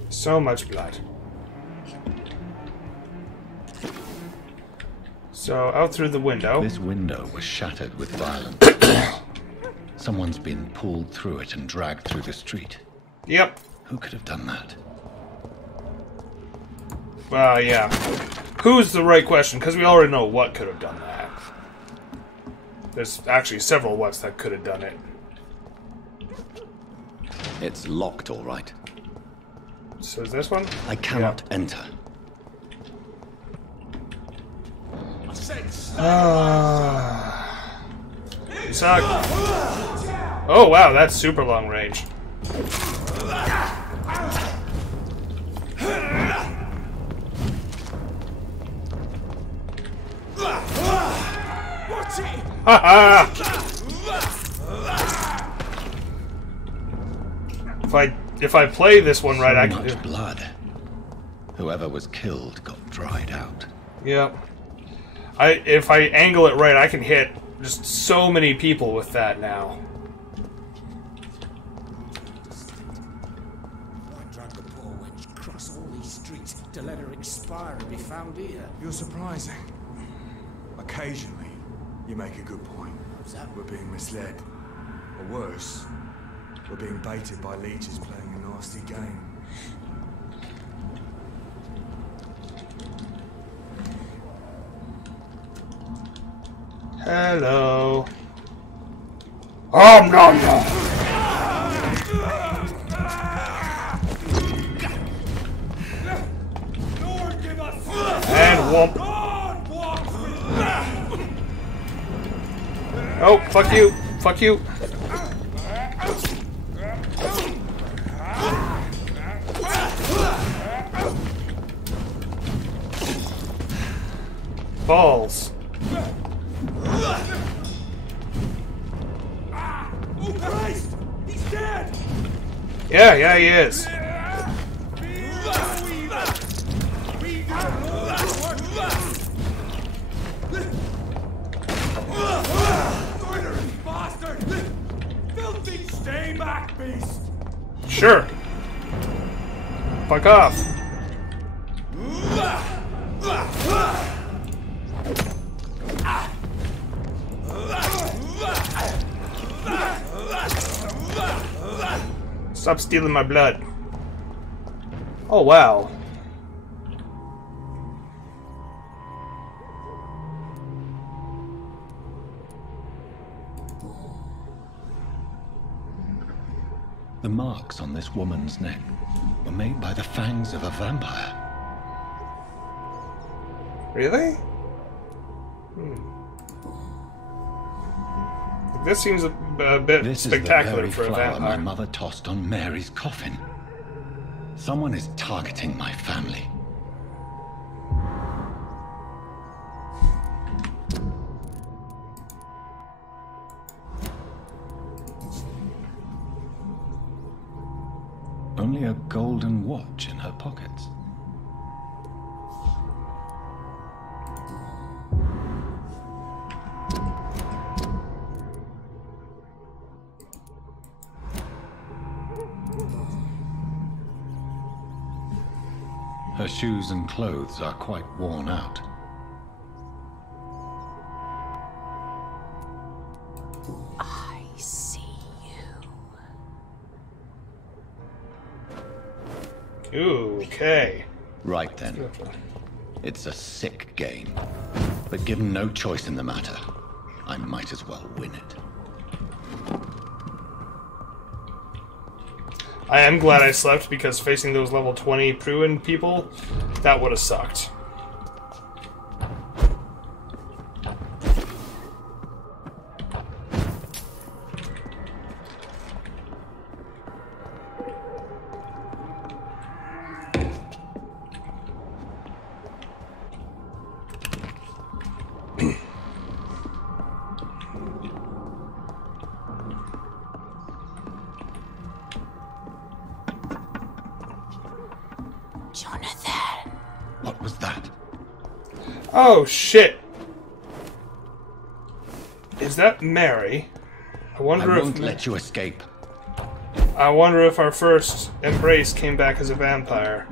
So much blood. So, out through the window. This window was shattered with violence. Someone's been pulled through it and dragged through the street. Yep. Who could have done that? Well, yeah. Who's the right question? Because we already know what could have done that. There's actually several whats that could have done it. It's locked, all right. So is this one? I cannot enter. Suck. Oh wow, that's super long range. Haha! If I play this one right, I can do. Blood. Whoever was killed got dried out. Yep. If I angle it right, I can hit just so many people with that now. Why drag the poor wench across all these streets to let her expire and be found here? You're surprising. Occasionally, you make a good point. We're being misled. Or worse, we're being baited by leeches playing a nasty game. Hello. Oh no no. And whoop. Oh, fuck you. Fuck you. Balls. Oh Christ! He's dead! Yeah, he is. Murderous bastard! Filthy stay back, beast! Sure. Fuck off. Stop stealing my blood. Oh, wow. The marks on this woman's neck were made by the fangs of a vampire. Really? This seems a bit spectacular for a vampire. My mother tossed on Mary's coffin. Someone is targeting my family. Only a golden watch in her pockets. Her shoes and clothes are quite worn out. I see you. Ooh, okay. Right then. It's a sick game. But given no choice in the matter, I might as well win it. I am glad I slept, because facing those level 20 Pruin people, that would have sucked. Jonathan. What was that? Oh, shit. Is that Mary? I wonder I if... won't let you escape. I wonder if our first embrace came back as a vampire.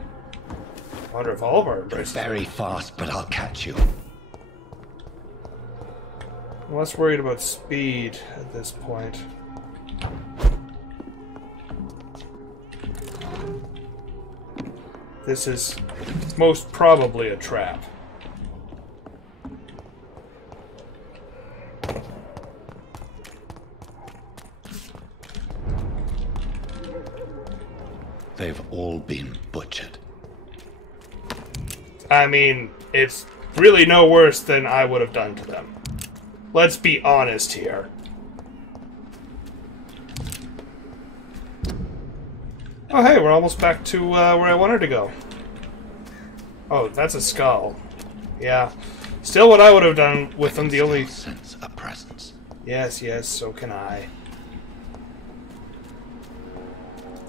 I wonder if all of our embraces... Very fast, but I'll catch you. I'm less worried about speed at this point. This is most probably a trap. They've all been butchered. I mean, it's really no worse than I would have done to them. Let's be honest here. Oh hey, we're almost back to where I wanted to go. Oh, that's a skull. Yeah. Still what I would have done with them, the only... sense a presence. Yes, yes, so can I.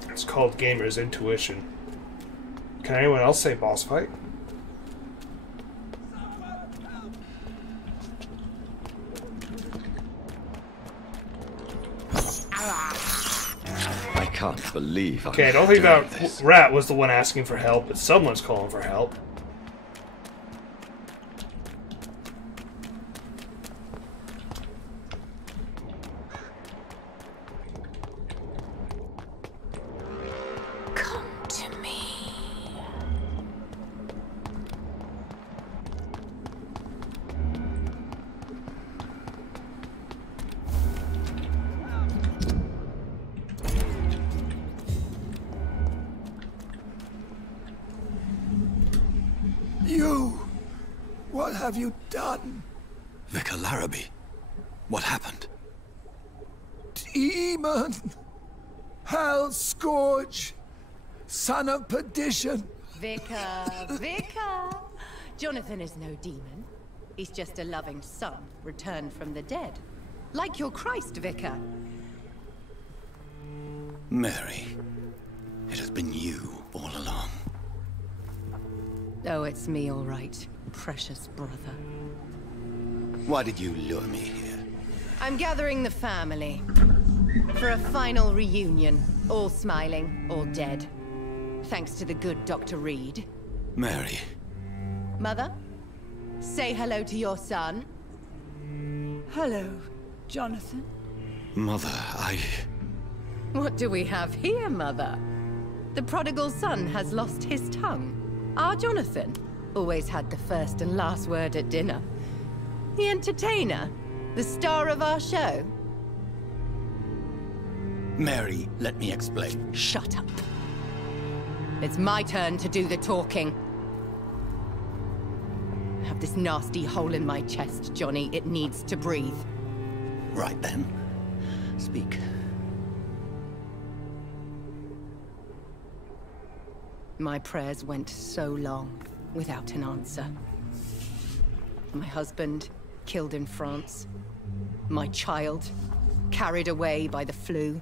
It's called gamer's intuition. Can anyone else say boss fight? I can't believe Okay, I don't think that rat was the one asking for help, but someone's calling for help. Come to me. You! What have you done? Vicar Larrabee, what happened? Demon! Hell Scourge! Son of perdition! Vicar. Jonathan is no demon. He's just a loving son, returned from the dead. Like your Christ, Vicar. Mary, it has been you all along. Oh, it's me, all right. Precious brother. Why did you lure me here? I'm gathering the family. For a final reunion. All smiling, all dead. Thanks to the good Dr. Reed. Mary. Mother? Say hello to your son. Hello, Jonathan. Mother, What do we have here, Mother? The prodigal son has lost his tongue. Our Jonathan always had the first and last word at dinner. The entertainer, the star of our show. Mary, let me explain. Shut up. It's my turn to do the talking. I have this nasty hole in my chest, Johnny. It needs to breathe. Right then. Speak. My prayers went so long without an answer. My husband killed in France. My child carried away by the flu.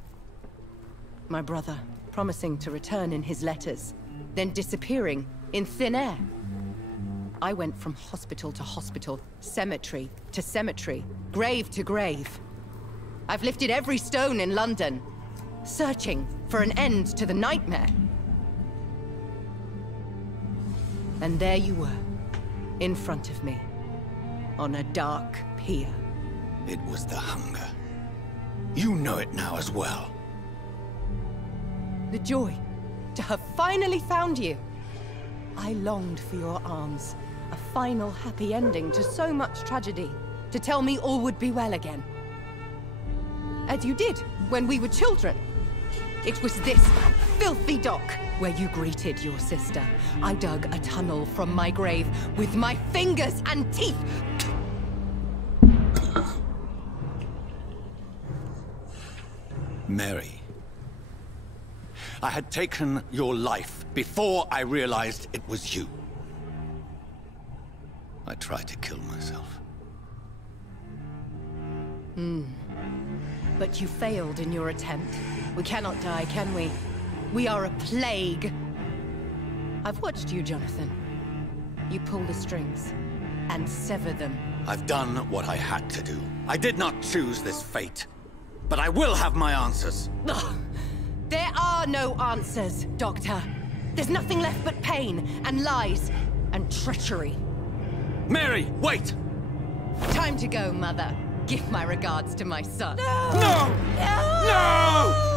My brother promising to return in his letters, then disappearing in thin air. I went from hospital to hospital, cemetery to cemetery, grave to grave. I've lifted every stone in London, searching for an end to the nightmare. And there you were, in front of me, on a dark pier. It was the hunger. You know it now as well. The joy to have finally found you. I longed for your arms, a final happy ending to so much tragedy, to tell me all would be well again. As you did when we were children. It was this filthy dock where you greeted your sister. I dug a tunnel from my grave with my fingers and teeth. Mary. I had taken your life before I realized it was you. I tried to kill myself. But you failed in your attempt. We cannot die, can we? We are a plague. I've watched you, Jonathan. You pull the strings and sever them. I've done what I had to do. I did not choose this fate. But I will have my answers. Ugh. There are no answers, Doctor. There's nothing left but pain and lies and treachery. Mary, wait! Time to go, Mother. Give my regards to my son. No! No! No!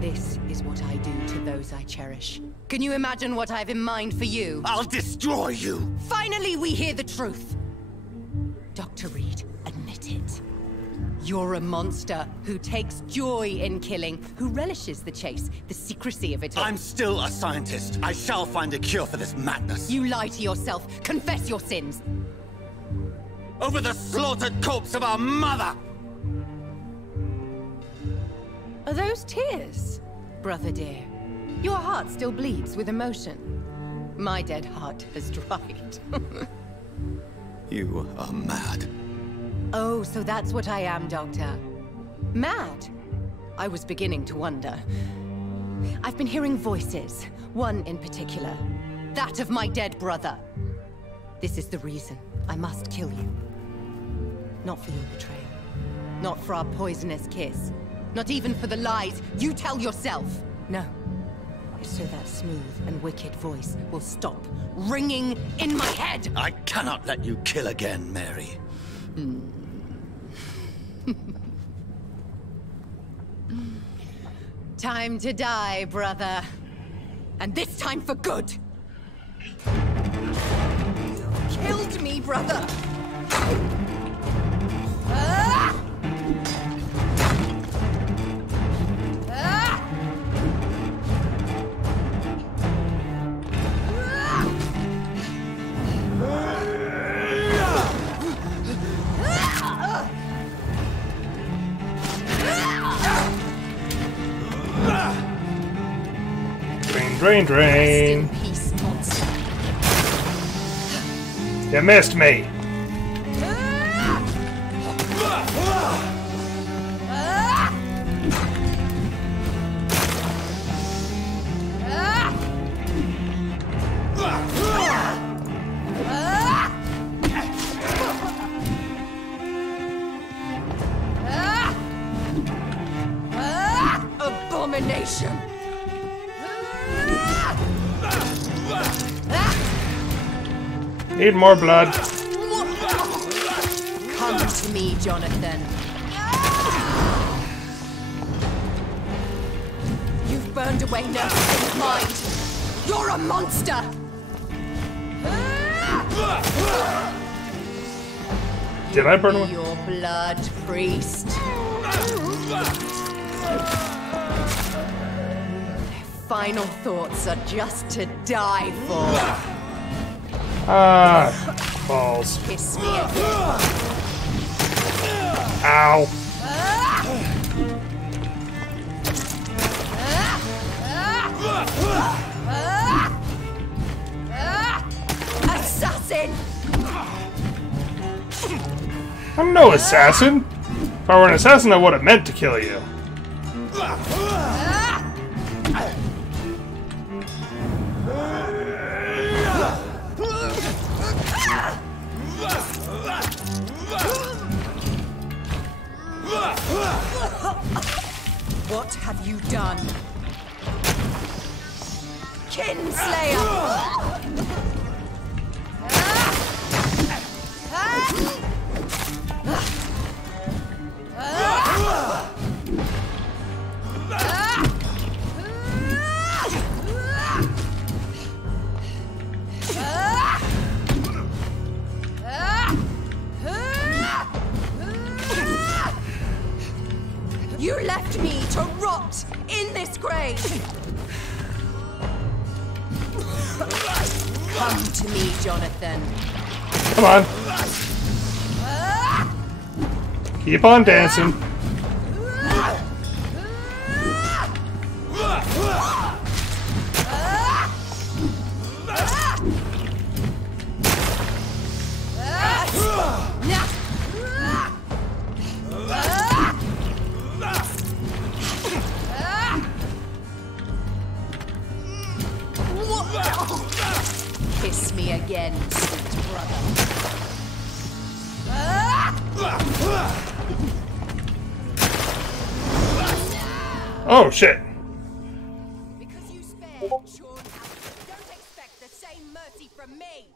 This is what I do to those I cherish. Can you imagine what I've in mind for you? I'll destroy you! Finally, we hear the truth. Dr. Reed, admit it. You're a monster who takes joy in killing, who relishes the chase, the secrecy of it all. I'm still a scientist. I shall find a cure for this madness. You lie to yourself. Confess your sins. Over the slaughtered corpse of our mother! Are those tears, brother dear? Your heart still bleeds with emotion. My dead heart has dried. You are mad. Oh, so that's what I am, Doctor. Mad? I was beginning to wonder. I've been hearing voices, one in particular. That of my dead brother. This is the reason I must kill you. Not for your betrayal. Not for our poisonous kiss. Not even for the lies you tell yourself. No. It's so that smooth and wicked voice will stop ringing in my head. I cannot let you kill again, Mary. Time to die, brother. And this time for good. You killed me, brother. Ah! Drain, drain. Rest in peace, monster. You missed me. Abomination. Need more blood. Come to me, Jonathan. You've burned away Nurse's mind. You're a monster. Did I burn one? Your blood, priest. Their final thoughts are just to die for. Ah, balls. Kiss me again. Ow. Assassin! I'm no assassin. If I were an assassin, I would have meant to kill you. What have you done? Kinslayer! You left me to rot in this grave! Come to me, Jonathan. Come on. Keep on dancing. Kiss me again, sweet brother. Oh shit. Because you spared Sean, don't expect the same mercy from me.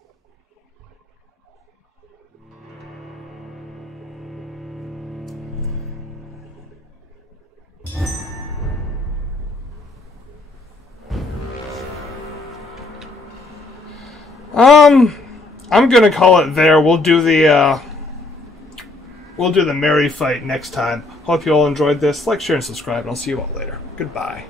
I'm gonna call it there. We'll do the Mary fight next time. Hope you all enjoyed this. Like, share, and subscribe, and I'll see you all later. Goodbye.